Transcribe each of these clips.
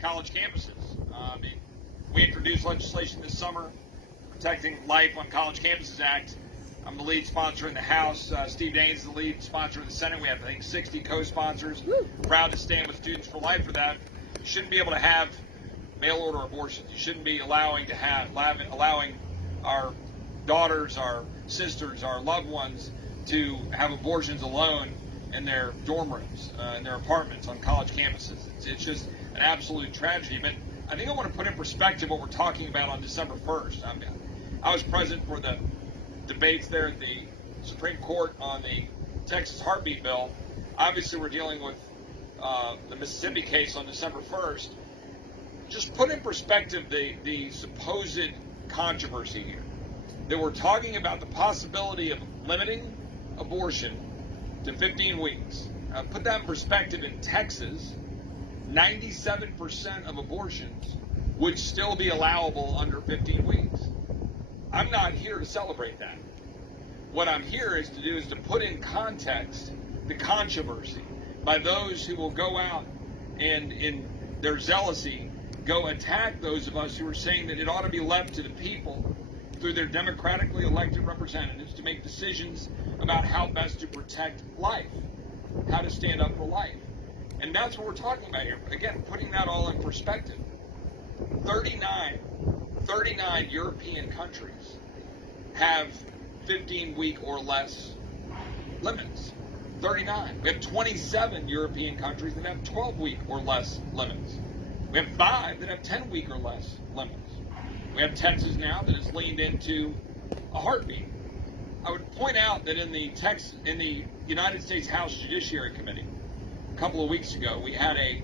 college campuses. We introduced legislation this summer, Protecting Life on College Campuses Act. I'm the lead sponsor in the House. Steve Daines is the lead sponsor in the Senate. We have, I think, 60 co-sponsors. Proud to stand with Students for Life for that. You shouldn't be able to have mail-order abortions. You shouldn't be allowing our daughters, our sisters, our loved ones to have abortions alone in their dorm rooms, in their apartments, on college campuses. It's just an absolute tragedy. But I think I want to put in perspective what we're talking about on December 1st. I was present for the debates there at the Supreme Court on the Texas heartbeat bill. Obviously, we're dealing with the Mississippi case on December 1st. Just put in perspective the supposed controversy here. That we're talking about the possibility of limiting abortion to 15 weeks. Put that in perspective. In Texas, 97% of abortions would still be allowable under 15 weeks. I'm not here to celebrate that. What I'm here is to put in context the controversy by those who will go out and, in their zealousy, go attack those of us who are saying that it ought to be left to the people through their democratically elected representatives to make decisions about how best to protect life, how to stand up for life. And that's what we're talking about here. Again, putting that all in perspective. 39 European countries have 15-week or less limits. 39. We have 27 European countries that have 12-week or less limits. We have 5 that have 10-week or less limits. We have Texas now that has leaned into a heartbeat. I would point out that in the United States House Judiciary Committee a couple of weeks ago, we had a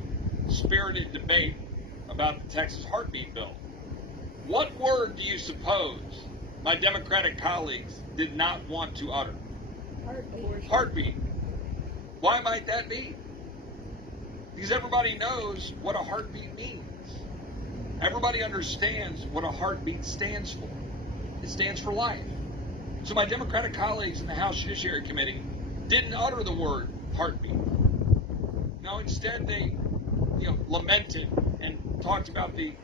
spirited debate about the Texas heartbeat bill. What word do you suppose my Democratic colleagues did not want to utter? Heartbeat. Why might that be? Because everybody knows what a heartbeat means. Everybody understands what a heartbeat stands for. It stands for life. So my Democratic colleagues in the House Judiciary Committee didn't utter the word heartbeat. No, instead they lamented and talked about the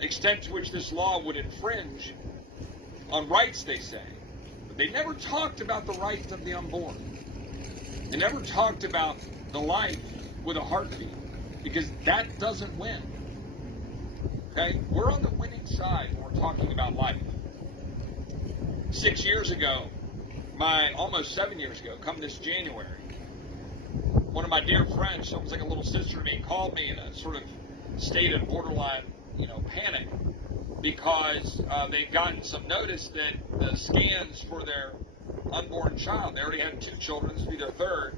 extent to which this law would infringe on rights, they say. But they never talked about the rights of the unborn. They never talked about the life with a heartbeat, because that doesn't win. Okay? We're on the winning side when we're talking about life. 6 years ago, almost 7 years ago, come this January, one of my dear friends, almost like a little sister to me, called me in a sort of state of borderline, panic, because they'd gotten some notice that the scans for their unborn child, they already had 2 children, this would be their third,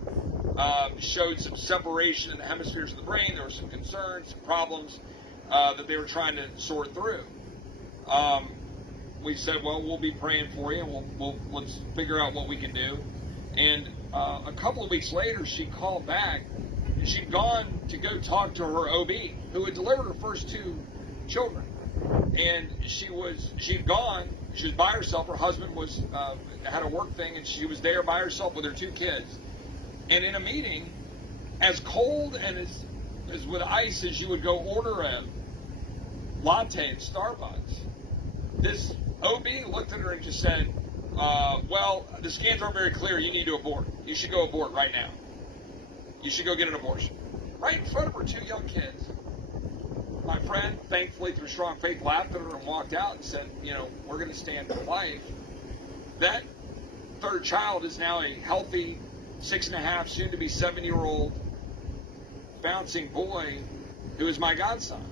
showed some separation in the hemispheres of the brain. There were some concerns, some problems that they were trying to sort through. We said, well, we'll be praying for you, and let's figure out what we can do. And a couple of weeks later, she called back, and she'd gone to go talk to her OB, who had delivered her first 2 children. And she'd gone. She was by herself. Her husband had a work thing, and she was there by herself with her 2 kids. And in a meeting, as cold and as with ice as you would go order a latte at Starbucks, this OB looked at her and just said, well, the scans aren't very clear. You need to abort. You should go abort right now. You should go get an abortion. Right in front of her 2 young kids. My friend, thankfully, through strong faith, laughed at her and walked out and said, we're going to stand for life. That third child is now a healthy 6.5, soon to be 7-year-old bouncing boy who is my godson.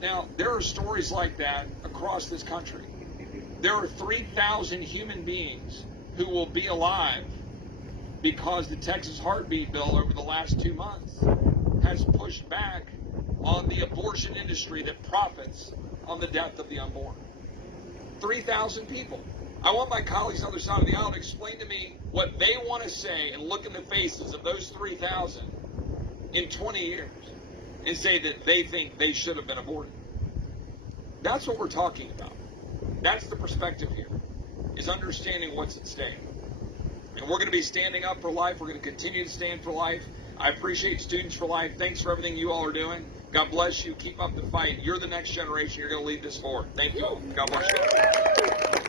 Now, there are stories like that across this country. There are 3,000 human beings who will be alive because the Texas heartbeat bill over the last 2 months has pushed back on the abortion industry that profits on the death of the unborn. 3,000 people. I want my colleagues on the other side of the aisle to explain to me what they want to say and look in the faces of those 3,000 in 20 years and say that they think they should have been aborted. That's what we're talking about. That's the perspective here, is understanding what's at stake. And we're going to be standing up for life. We're going to continue to stand for life. I appreciate Students for Life. Thanks for everything you all are doing. God bless you. Keep up the fight. You're the next generation. You're going to lead this forward. Thank you. God bless you.